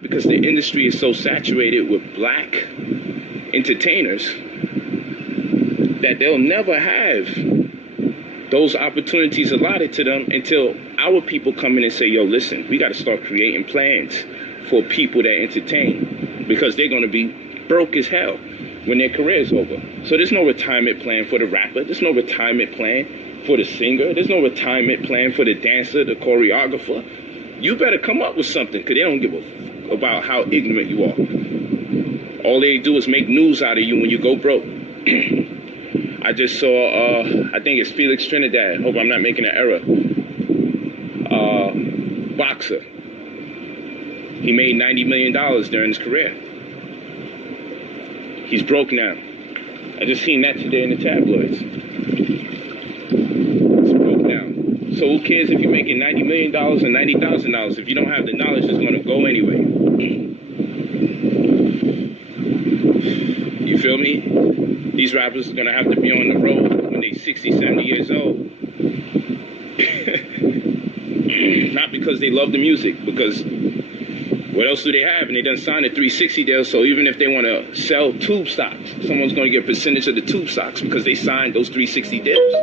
Because the industry is so saturated with black entertainers that they'll never have those opportunities allotted to them until our people come in and say, yo, listen, we got to start creating plans for people that entertain, because they're going to be broke as hell when their career is over. So there's no retirement plan for the rapper. There's no retirement plan for the singer. There's no retirement plan for the dancer, the choreographer. You better come up with something, because they don't give a f about how ignorant you are. All they do is make news out of you when you go broke. I just saw, I think it's Felix Trinidad. Hope I'm not making an error. Boxer. He made $90 million during his career. He's broke now. I just seen that today in the tabloids. He's broke now. So who cares if you're making $90 million and $90,000? If you don't have the knowledge, it's going to go anyway. You feel me? These rappers are going to have to be on the road when they're 60, 70 years old. Not because they love the music, because what else do they have? And they done signed a 360 deal, so even if they want to sell tube stocks, someone's going to get a percentage of the tube stocks because they signed those 360 deals.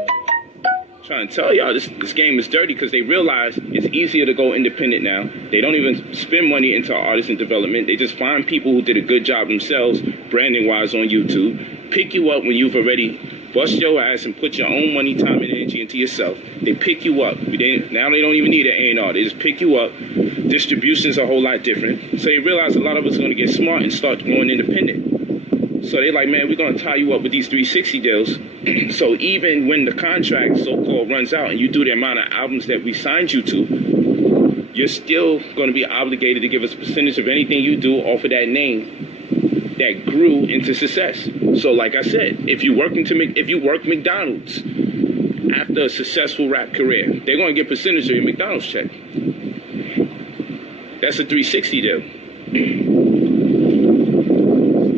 I'm trying to tell y'all, this game is dirty, because they realize it's easier to go independent now. They don't even spend money into artist and development. They just find people who did a good job themselves, branding-wise, on YouTube, pick you up when you've already bust your ass and put your own money, time, and energy into yourself. They pick you up. Now they don't even need an A&R. They just pick you up. Distribution's a whole lot different. So they realize a lot of us are going to get smart and start going independent. So they're like, man, we're going to tie you up with these 360 deals. So even when the contract, so-called, runs out and you do the amount of albums that we signed you to, you're still going to be obligated to give us a percentage of anything you do off of that name that grew into success. So like I said, if you work McDonald's after a successful rap career, they're going to get a percentage of your McDonald's check. That's a 360 deal.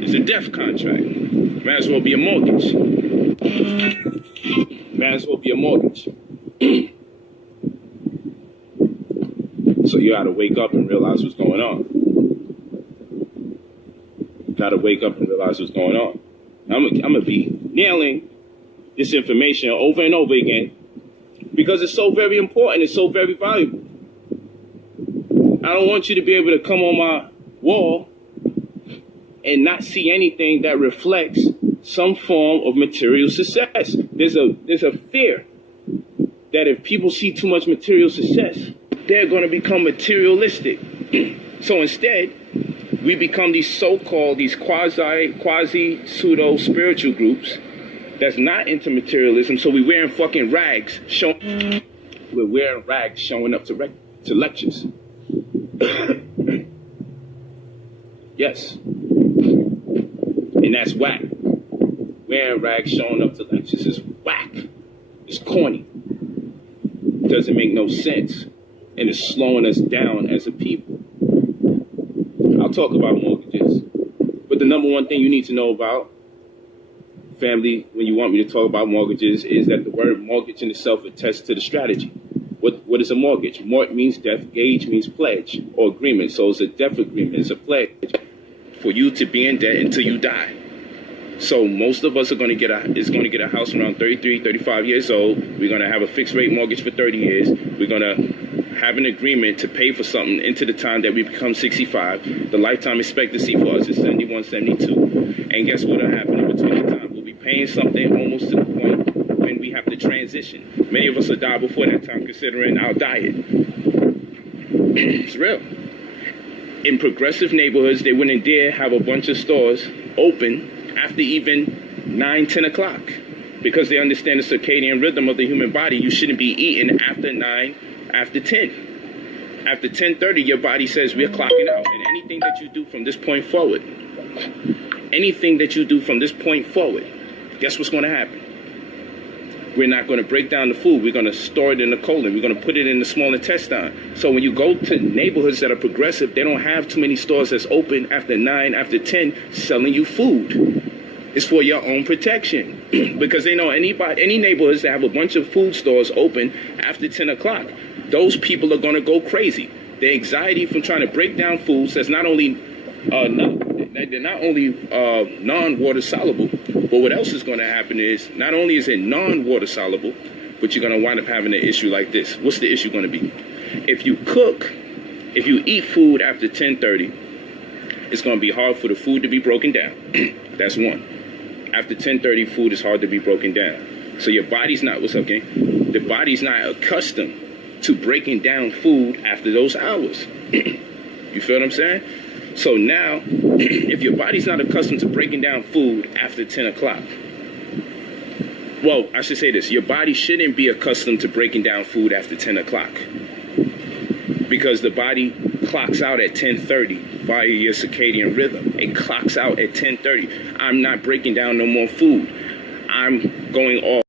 It's a death contract. Might as well be a mortgage. Might as well be a mortgage. So you gotta wake up and realize what's going on. Gotta wake up and realize what's going on. I'm gonna be nailing this information over and over again, because it's so very important. It's so very valuable. I don't want you to be able to come on my wall and not see anything that reflects some form of material success. There's a fear that if people see too much material success, they're going to become materialistic. So instead, we become these so-called, these quasi pseudo spiritual groups that's not into materialism. So we're wearing fucking rags. We're wearing rags showing up to lectures. Yes. And that's whack. Wearing rags showing up to lectures is whack. It's corny. It doesn't make no sense. And it's slowing us down as a people. I'll talk about mortgages. But the number one thing you need to know about, family, when you want me to talk about mortgages, is that the word mortgage in itself attests to the strategy. What is a mortgage? Mort means death, gage means pledge or agreement. So it's a death agreement, it's a pledge for you to be in debt until you die. So most of us are going to get a house around 33, 35 years old. We're going to have a fixed rate mortgage for 30 years. We're going to have an agreement to pay for something into the time that we become 65. The lifetime expectancy for us is 71, 72. And guess what will happen in between the time? We'll be paying something almost to the point when we have to transition. Many of us will die before that time, considering our diet. It's real. In progressive neighborhoods, they wouldn't dare have a bunch of stores open after even 9, 10 o'clock, because they understand the circadian rhythm of the human body. You shouldn't be eating after 9, after 10. After 10:30, your body says we're clocking out. And anything that you do from this point forward, guess what's going to happen? We're not going to break down the food. We're going to store it in the colon. We're going to put it in the small intestine. So when you go to neighborhoods that are progressive, they don't have too many stores that's open after 9, after 10, selling you food. It's for your own protection. Because they know any neighborhoods that have a bunch of food stores open after 10 o'clock, those people are going to go crazy. The anxiety from trying to break down foods that's not only non-water soluble, but what else is going to happen is not only is it non-water soluble, but you're going to wind up having an issue like this. What's the issue going to be? If you eat food after 10:30, it's going to be hard for the food to be broken down. That's one. After 10:30, food is hard to be broken down. So your body's not, what's up, gang? The body's not accustomed to breaking down food after those hours. You feel what I'm saying? So now, if your body's not accustomed to breaking down food after 10 o'clock, well, I should say this, your body shouldn't be accustomed to breaking down food after 10 o'clock because the body clocks out at 10:30 via your circadian rhythm. It clocks out at 10:30. I'm not breaking down no more food. I'm going off